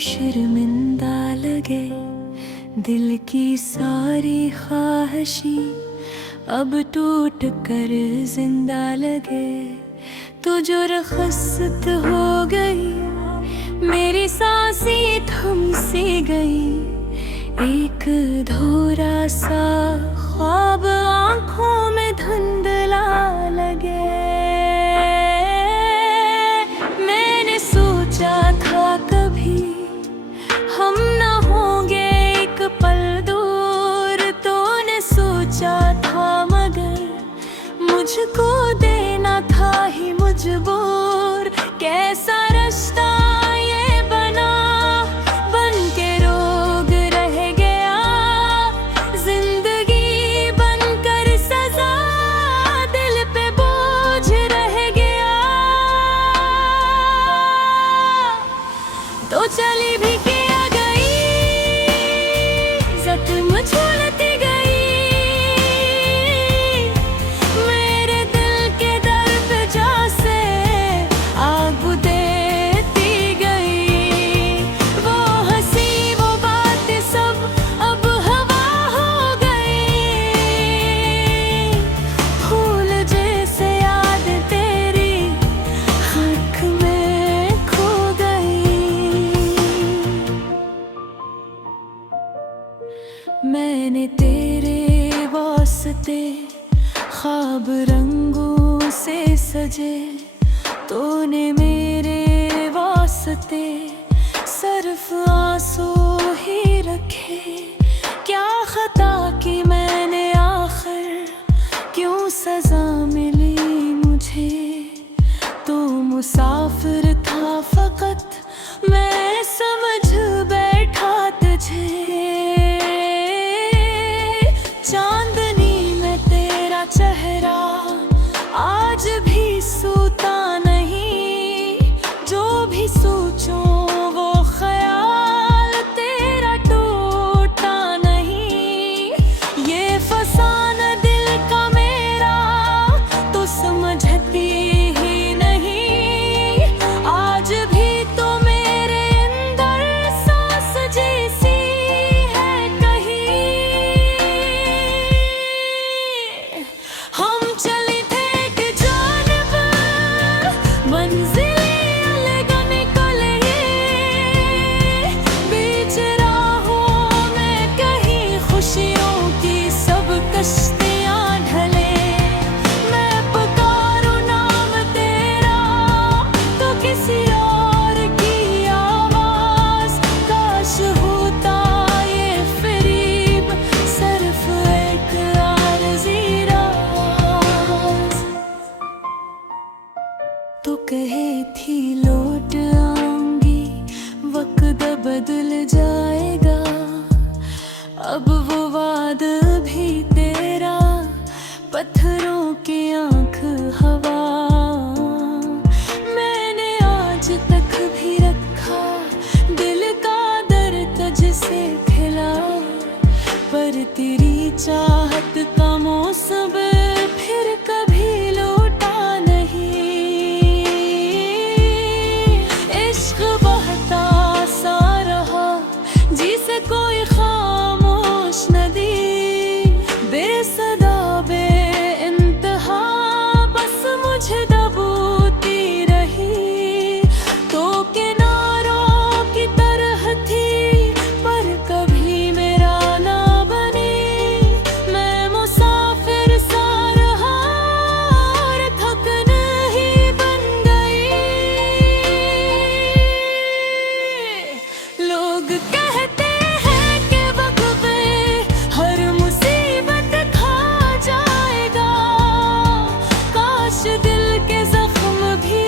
शर्मिंदा लगे, दिल की सारी ख्वाहिशी अब टूट कर जिंदा लगे। तो जो रखसत हो गई, मेरी सांसें थम सी गई, एक अधूरा सा ख्वाब आंखों में धुंधला लगे। मैंने सोचा था कभी हम न होंगे एक पल दूर, तूने सोचा था मगर मुझको देना था ही मजबूर। कैसा रिश्ता ये बना, बन के रोग रह गया, जिंदगी बनकर सजा, दिल पे बोझ रह गया। तो चली भी किया गई, जख्म झूलती गई, मेरे दिल के दर्द जैसे आग देती गई। वो हंसी वो बातें सब अब हवा हो गई, फूल जैसे याद तेरी आँख में खो गई। मैंने तेरे वास्ते ख्वाब रंगों से सजे, तूने मेरे वास्ते सिर्फ आंसू ही रखे। क्या खता की मैंने आखिर, क्यों सजा मिली मुझे? तो मुसाफिर था फकत, मैं समझ बैठा तुझे। चांदनी में तेरा चेहरा आज भी सूता नहीं, जो भी सोचूं वो ख्याल तेरा टूटा नहीं। ये फसाना दिल का मेरा तो समझती ही नहीं, आज भी तो मेरे अंदर सांस जैसी है कहीं। हम चले थे एक जानब, मंजिलें अलग निकले, बीच राहों में कहीं खुशियों की सब कश्तियां ढले। मैं पुकारूं नाम तेरा तो किसी और की आवाज, काश होता ये फरीब सिर्फ एक आरज़ी राज। तो कहे थी लौट आऊंगी, वक्त बदल जाएगा, अब वो वाद भी तेरा, पत्थरों की आंख हवा। मैंने आज तक भी रखा दिल का दर्द जिसे खिला, पर तेरी चाहत का मौसम फिर कभी लौटा नहीं। इश्क बहता सा रहा जिसे कोई खामोश नदी, बेसदा बेइंतहा बस मुझे दबोती रही। तो किनारों की तरह थी पर कभी मेरा ना बनी, मैं मुसाफिर सा रहा और थकन ही बन गई। लोग कहते हैं कि वक्त हर मुसीबत खा जाएगा, काश दिल के जख्म भी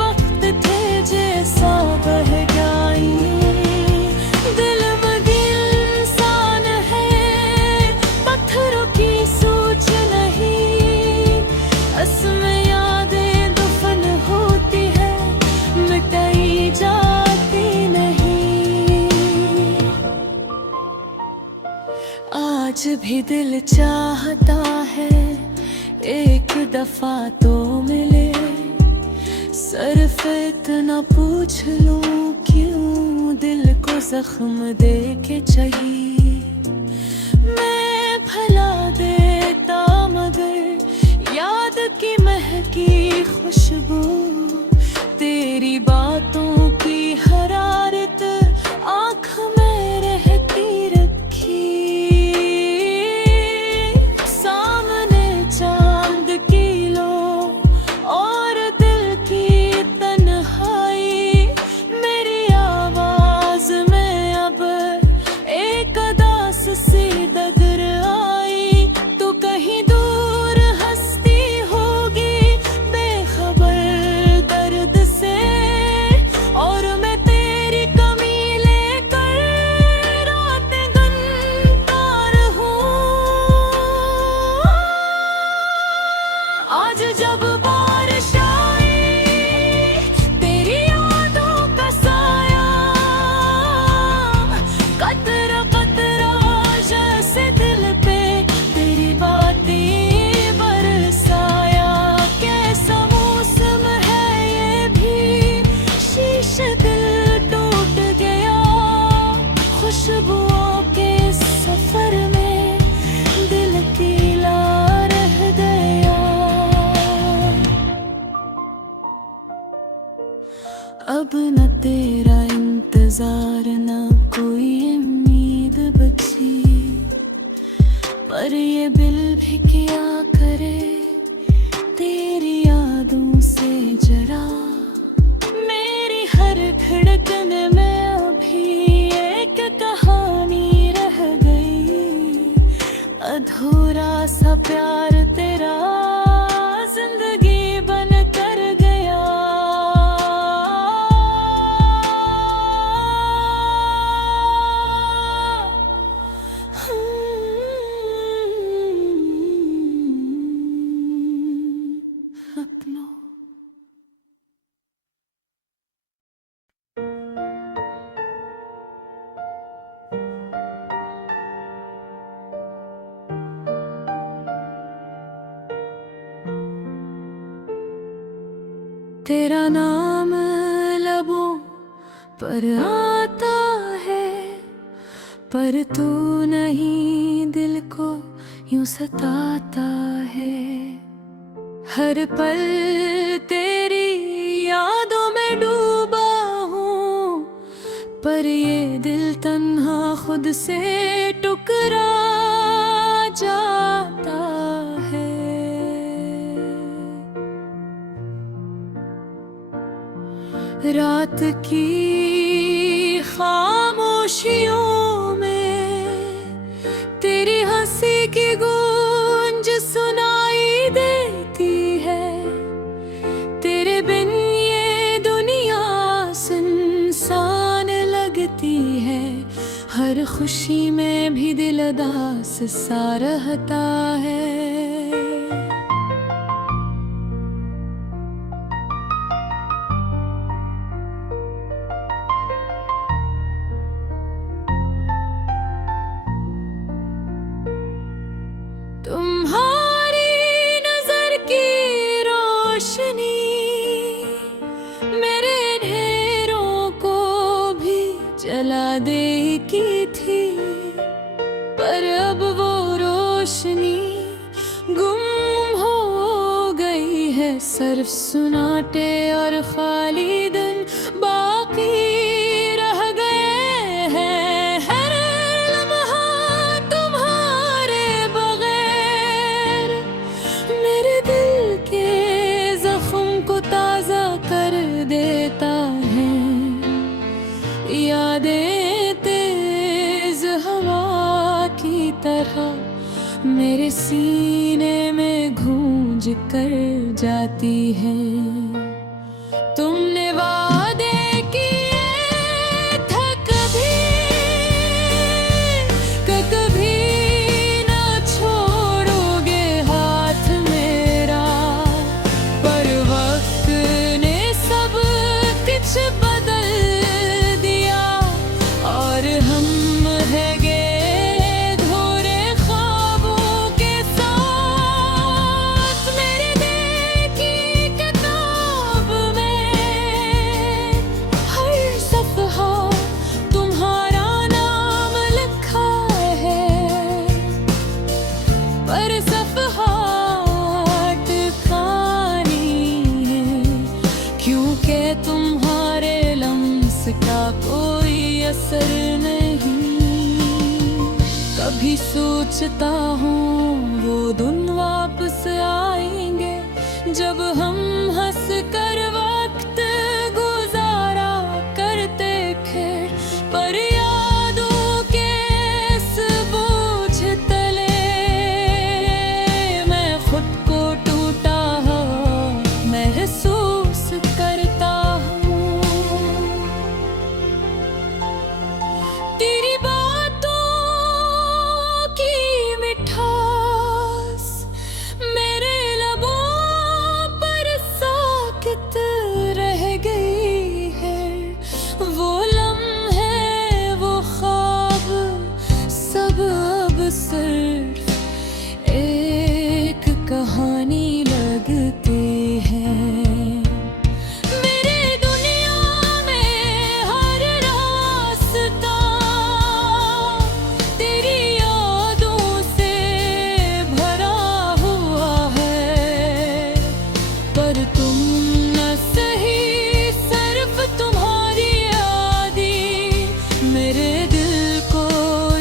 वक्त थे जैसा बह गई। दिल मगिन इंसान है, पत्थरों की सोच नहीं, असमें यादें दफन होती है, मिटाई जाती नहीं। आज भी दिल चाहता है एक दफा तो मिले, सिर्फ इतना पूछ लूं क्यों दिल तो जख्म दे के चाहिए मैं भला देता, मगर याद की महकी खुशबू तेरी बातों की हरारत आँख में रहती रखी। सामने चांद की लो और दिल की तन्हाई, मेरी आवाज में अब एक अदास सी डगर आई। तू कहीं दूर हंसती होगी बेखबर दर्द से, और मैं तेरी कमी लेकर रातें गनता रहूं। आज जब बारिश आई तेरी यादों का साया, कतरा कतरा जैसे दिल पे तेरी बातें बरसाया। कैसा मौसम है ये भी, शीशे दिल टूट गया। खुशबुओं के सफर में दिल कीला रह गया। अब न तेरा इंतजार न कोई उम्मीद बची, पर ये दिल भी क्या करे तेरी यादों से जरा। मेरी हर धड़कन में अभी एक कहानी रह गई, अधूरा सा प्यार तेरा जिंदगी बन कर गया। अपनों तेरा नाम लबों पर आता है, पर तू नहीं दिल को यूं सताता है। हर पल तेरी यादों में डूबा हूँ, पर ये दिल तन्हा खुद से टुकरा जाता है। रात की खामोशियों में तेरी हंसी की गूंज सुनाई देती है। तेरे बिन ये दुनिया सुनसान लगती है। हर खुशी में भी दिल उदास सा रहता है। तुम्हारी नजर की रोशनी मेरे ढेरों को भी जला देगी थी, पर अब वो रोशनी गुम हो गई है। सिर्फ सुनाटे और खाली दिन बाकी रह गए हैं। हर लम्हा तुम्हारे बगैर मेरे दिल के जख्म को ताजा कर देता है। यादें तेज हवा की तरह मेरे सीने में गूंज कर जाती है। तुमने वादे किए था कभी कभी ना छोड़ोगे हाथ मेरा, पर वक्त ने सब कुछ बदल दिया। और हम है गे धोरे ख्वाबों के साथ। मेरी देखी किताब असर नहीं। कभी सोचता हूँ वो दिन वापस आएंगे जब हम हंस कर वक्त गुजारा करते थे, पर यादों के इस बोझ तले मैं खुद को टूटा महसूस करता हूँ। तेरी बातों की मिठास मेरे लबों पर साकित रह गई है। वो लम्हे वो ख्वाब सब अब सिर्फ एक कहानी लगती है। मेरे दुनिया में हर रास्ता तेरी यादों से भरा हुआ है, पर तुम न सही सिर्फ तुम्हारी यादें मेरे दिल को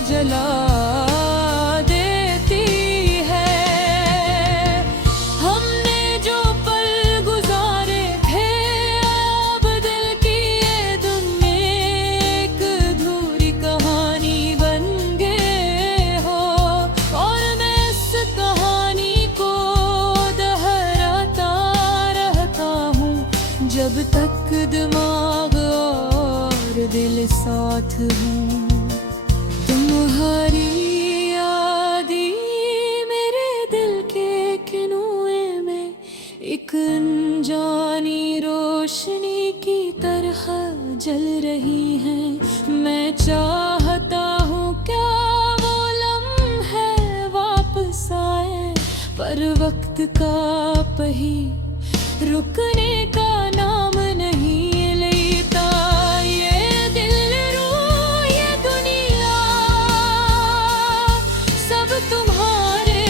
जला देती है। हमने जो पल गुजारे थे अब दिल की ये दुनिया एक अधूरी कहानी बन गए हो, और मैं इस कहानी को दोहराता रहता हूँ जब तक दिमाग और दिल साथ हूँ। तुम्हारी यादें मेरे दिल के किनुए में एक अनजानी रोशनी की तरह जल रही हैं। मैं चाहता हूँ क्या वो लम्हे वापस आए, पर वक्त का पहिया रुकने का नाम नहीं लेता। ये दिल रूह ये दुनिया सब तुम्हारे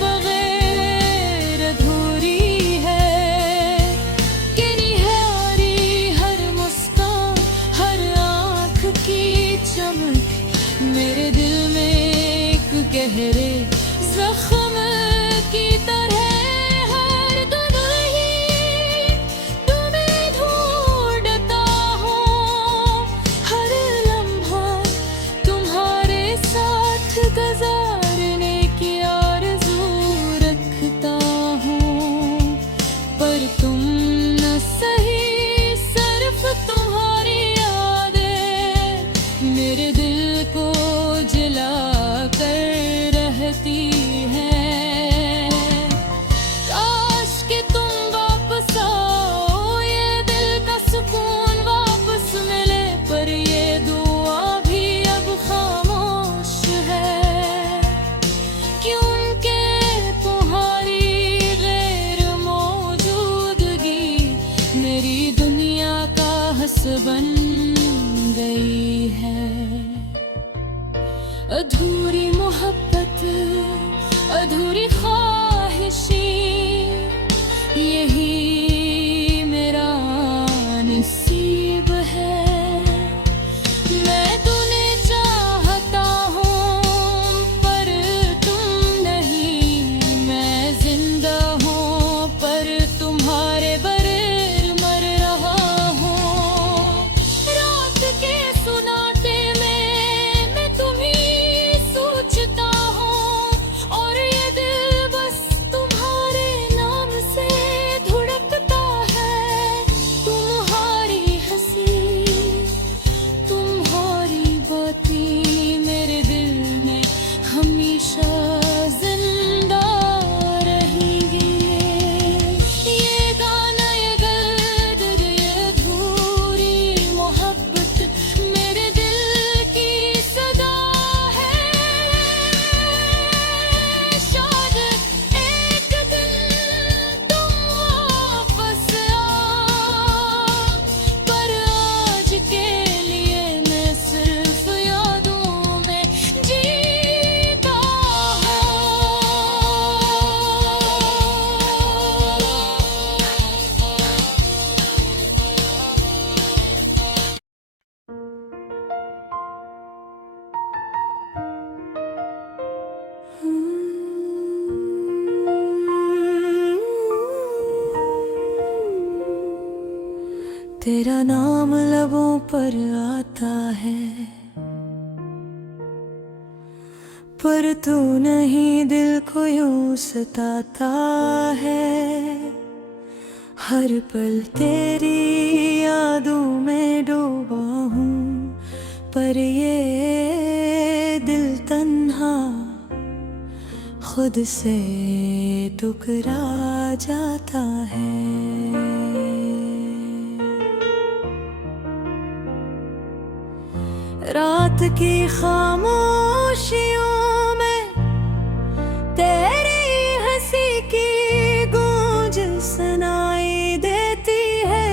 बगैर अधूरी है। कि निहारी हर मुस्कान हर आँख की चमक मेरे दिल में एक गहरे जख्म की तरह हर दुनिया तुम्हें ढूंढता हूँ। हर लम्हा तुम्हारे साथ गुजारने की आरज़ू रखता हूँ, पर तुम न सही सिर्फ तुम्हारी यादें मेरे दिल को जला कर रहती हैं। तेरा नाम लबों पर आता है, पर तू नहीं दिल को यूं सताता है। हर पल तेरी यादों में डूबा हूँ, पर ये दिल तन्हा खुद से टुकरा जाता है। रात की खामोशियों में तेरी हंसी की गूंज सुनाई देती है।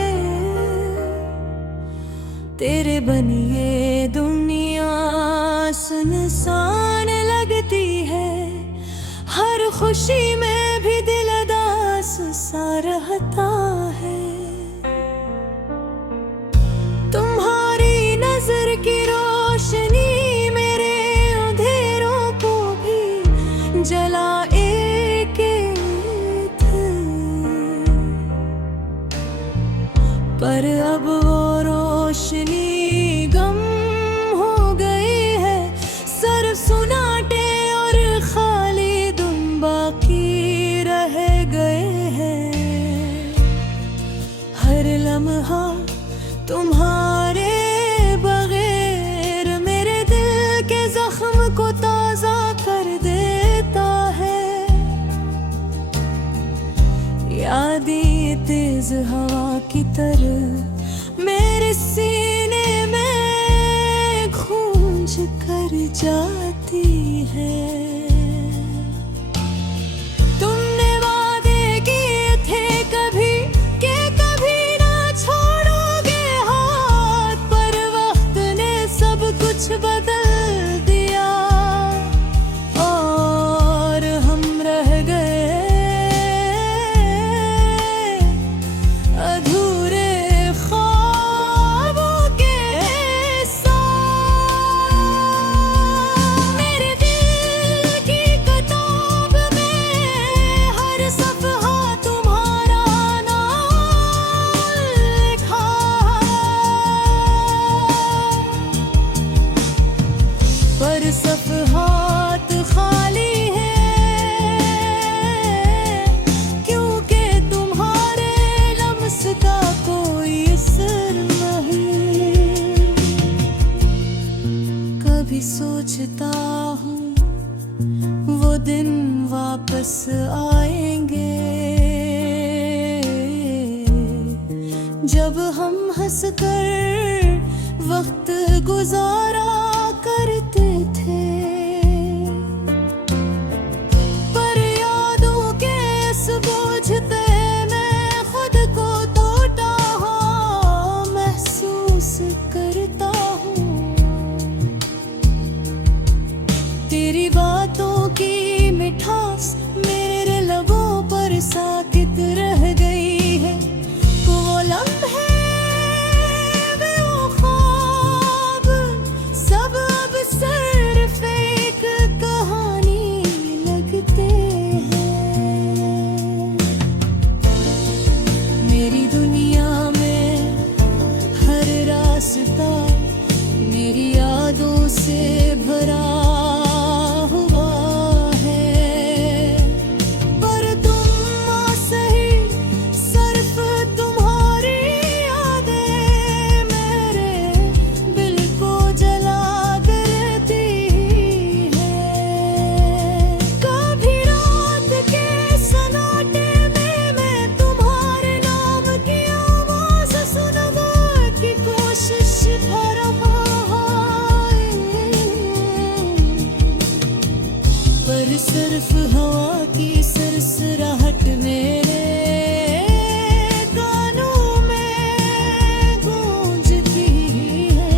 तेरे बनिए दुनिया सुनसान लगती है, हर खुशी में भी दिल उदास सा रहता है। तुम्हारी नजर की रोशनी मेरे अंधेरों को भी जलाए के थी, पर अब वो रोशनी गम हो गई है। सर सुनाटे और खाली धुन बाकी रह गए हैं। हर लम्हा तुम्हारे बगैर मेरे दिल के जख्म को ताजा कर देता है। यादें तेज हवा की तरह मेरे सीने में गूंज कर जाती है। तुमने वादे किए थे कभी कि कभी ना छोड़ोगे हाथ, पर वक्त ने सब कुछ बदल दिया और हम रह गए अधूरे ख्वाबों के साथ। मेरे दिल की किताब में हर सफ़हा तुम्हारा नाम लिखा है, पर सफ़हात खाली है, क्योंकि तुम्हारे लम्स का कोई असर नहीं। कभी सोचता हूँ वो दिन वापस आएंगे, जब हम हंसकर वक्त गुजारा करते थे। पर यादों के इस बोझ पे मैं खुद को टूटा हुआ महसूस करता हूँ। तेरी बातों की मिठास मेरे लबों पर साकित रह गई है। वो लम्हे वो ख्वाब सब अब सिर्फ एक कहानी लगते हैं। मेरी दुनिया में हर रास्ता मेरी यादों से भरा हुआ है, पर तुम सही सिर्फ तुम्हारी यादें मेरे दिल को जला देती है। कभी रात के सन्नाटे में मैं तुम्हारे नाम की आवाज़ सुनने की कोशिश कर रहा है, पर सिर्फ हवा की सरसराहट मेरे कानों में गूंजती है।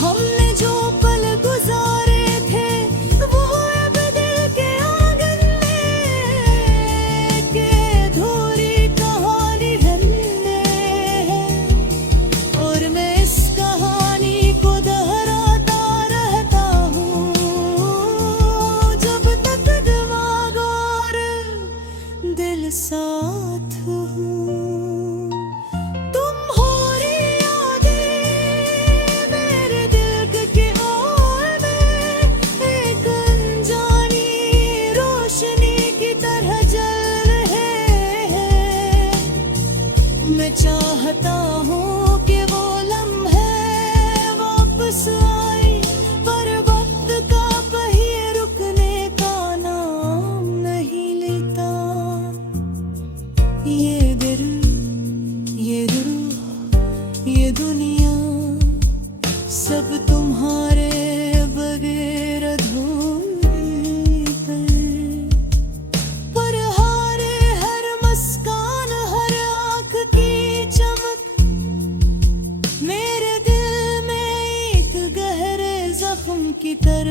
हमने जो पल गुजारे थे वो अब दिल के आंगन में के अधूरी कहानी बनने हैं, और मैं इस कहानी को दोहराता रहता हूँ जब तक दिमाग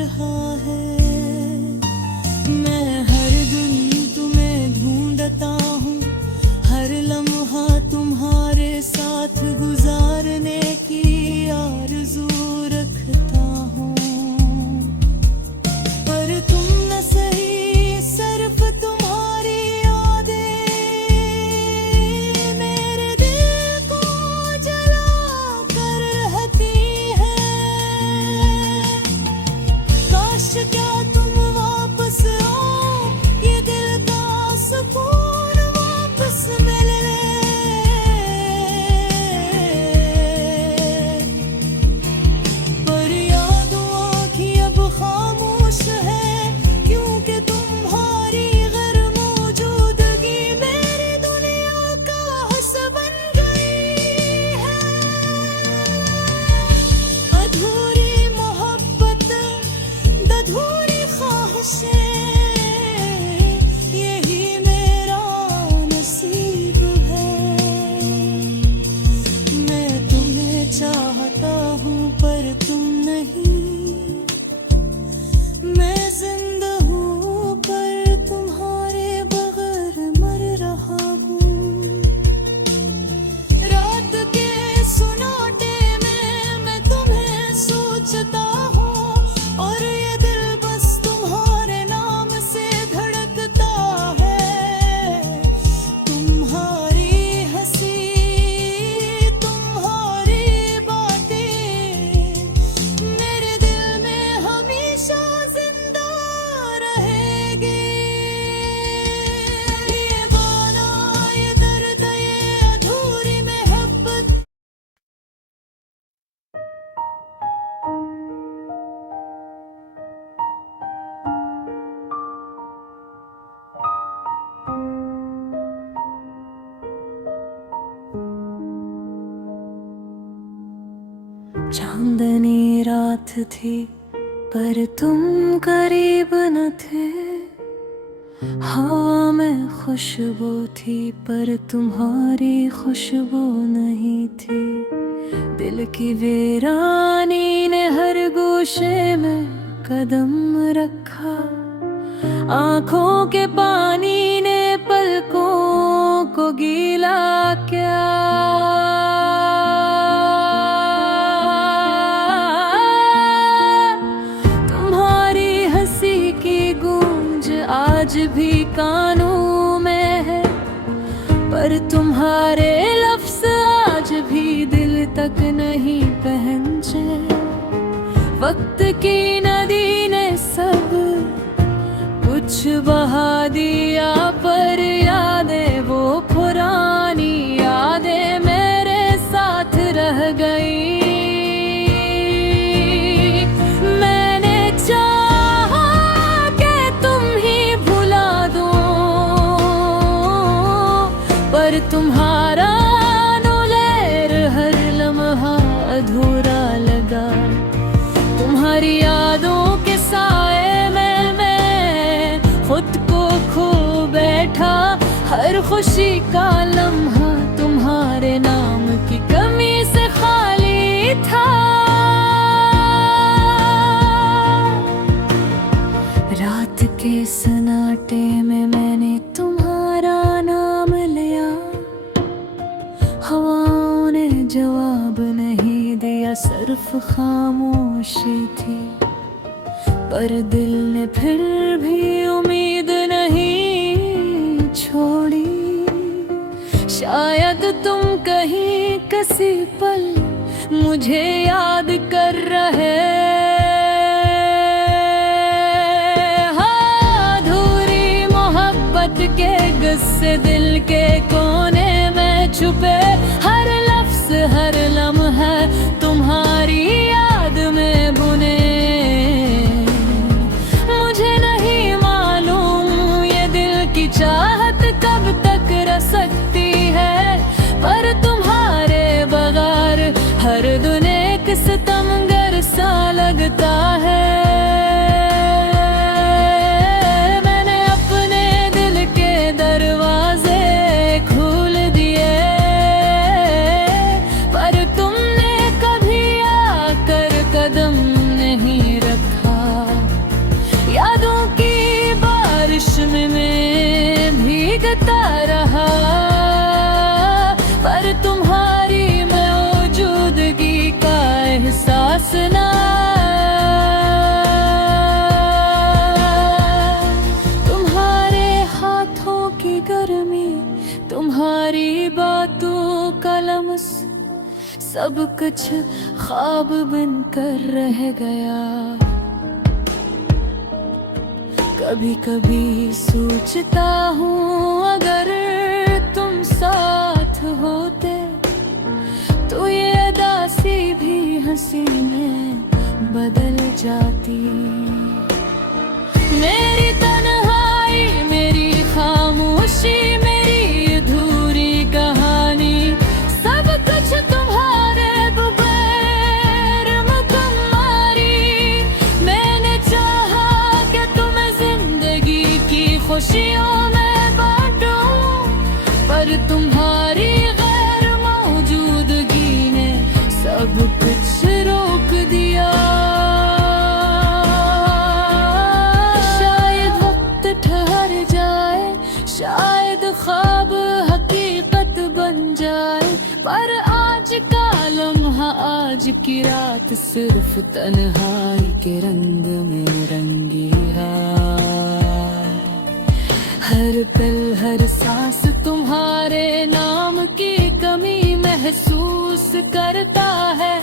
रहा है। मैं हर दिन तुम्हें ढूंढता हूँ, हर लम्हा तुम्हारे साथ गुजारने की आरज़ू रखता हूँ। पर तुम न सही, सिर्फ तुम्हारी यादें मेरे दिल को जला कर रहती हैं। काश क्या तुम वापस आओ, ये दिल का सुकून वापस मिल ले। पर यादों की अब खामोश है, क्योंकि तुम्हारी गैर मौजूदगी मेरी दुनिया का हंस बन गई है। अधूरी मोहब्बत, अधूरी ख्वाहिशें, यही मेरा नसीब है। मैं तुम्हें चाहता हूँ पर तुम नहीं, मैं जिंदा हूँ पर तुम्हारे बगैर मर रहा हूँ। रात के सुनाटे में मैं तुम्हें सोचता हूँ, और ये दिल बस तुम्हारे नाम से धड़कता है। तुम्हारी हंसी, तुम्हारी बातें मेरे दिल में हमेशा जिंदा रहेगी। ये गाना, ये दर्द, ये अधूरी मोहब्बत। चांदनी रात थी पर तुम करीब न थे। हवा में खुशबू थी पर तुम्हारी खुशबू नहीं थी। दिल की वीरानी ने हर गोशे में कदम रखा। आंखों के पानी ने पलकों को गीला किया। तुम्हारी हंसी की गूंज आज भी कानों में है, पर तुम्हारे लफ्ज आज भी दिल तक नहीं पहुंचे। वक्त की नदी ने सब कुछ बहा दिया, पर यादें वो पुरानी यादें मेरे साथ रह गई। मैंने चाहा कि तुम ही भुला दो, पर तुम्हारा नौलेर हर लम्हा अधूरा लगा। तुम्हारी यादों के साए में मैं खुद को खो बैठा। हर खुशी का लम्हा तुम्हारे नाम की कमी से खाली था। रात के सन्नाटे में मैंने तुम्हारा नाम लिया। हवाओं ने जवाब नहीं दिया, सिर्फ खामोशी थी। पर दिल ने फिर भी उम्मीद नहीं छोड़ी। शायद तुम कहीं किसी पल मुझे याद कर रहे। हाँ, अधूरी मोहब्बत के गुस्से दिल के कोने में छुपे। हर लफ्ज, हर लम्हा तुम्हारी याद में बुने। मुझे नहीं मालूम ये दिल की चाहत कब तक रह सकती है, पर तुम्हारे बगैर हर दिन एक सितमगर सा लगता है। मैंने अपने दिल के दरवाजे खोल दिए। भीगता रहा, पर तुम्हारी मौजूदगी का एहसास ना। तुम्हारे हाथों की गर्मी, तुम्हारी बातों का लम्स, सब कुछ ख्वाब बनकर रह गया। कभी कभी सोचता हूँ अगर तुम साथ होते तो ये अदासी भी हंसी में बदल जाती। मेरी तन्हाई, मेरी खामोशी, मेरी अधूरी कहानी, सब कुछ तुम्हारे बगैर मुकम्मारी। मैंने चाहा कि तुम्हें जिंदगी की खुशियों में बांटूं, पर तुम्हारी गैर मौजूदगी ने सब कुछ रोक दिया। शायद वक्त ठहर जाए, शायद ख्वाब हकीकत बन जाए, पर आज का लम्हा, आज की रात सिर्फ तन्हाई के रंग में रंगी है। हर पल हर सांस तुम्हारे नाम की कमी महसूस करता है,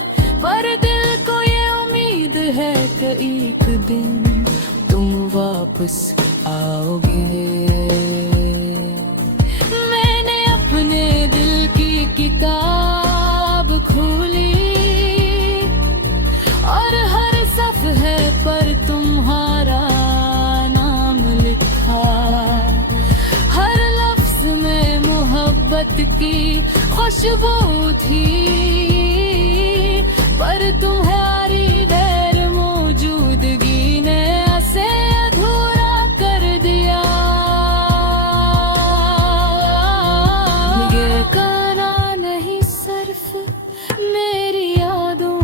पर दिल को ये उम्मीद है कि एक दिन तुम वापस आओगे। मैंने अपने दिल की किताब खोली और हर सफ़े पर तुम्हारा नाम लिखा। हर लफ्ज में मोहब्बत की खुशबू थी, पर तुम्हारी गैर मौजूदगी ने ऐसे अधूरा कर दिया। ये गाना नहीं सिर्फ मेरी यादों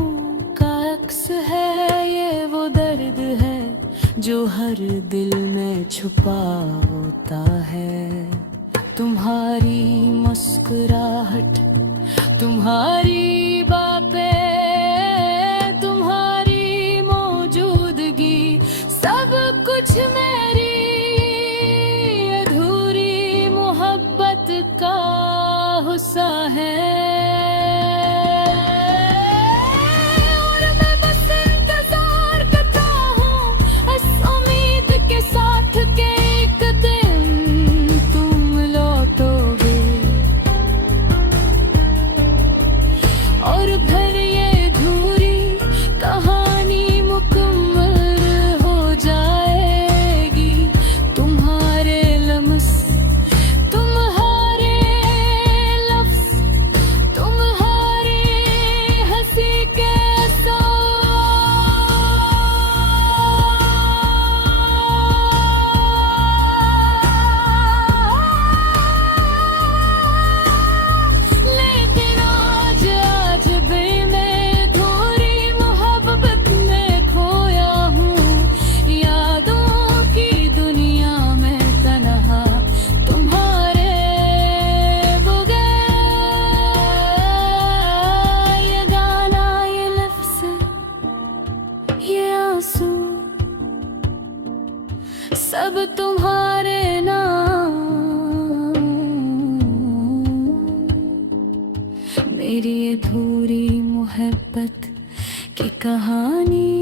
का अक्स है, ये वो दर्द है जो हर दिल में छुपा होता है। तुम्हारी मुस्कुराहट, तुम्हारी बातें, तुम्हारी मौजूदगी, सब कुछ मेरी अधूरी मोहब्बत का हिस्सा है। और मैं बस इंतजार करता हूँ इस उम्मीद के साथ कि एक दिन तुम लौटोगे और फिर ये अधूरी कहानी मुकम्मल हो जाएगी। तुम्हारे लम्स, तुम्हारे लफ्ज, तुम्हारी हंसी के साथ लेकिन आज भी मैं अधूरी मोहब्बत में खोया हूँ। यादों की दुनिया में तन्हा तुम्हारे बगैर। ये गाना, ये लफ्ज़, ये आंसू, सब तुम्हारे नाम। मेरी अधूरी मोहब्बत की कहानी।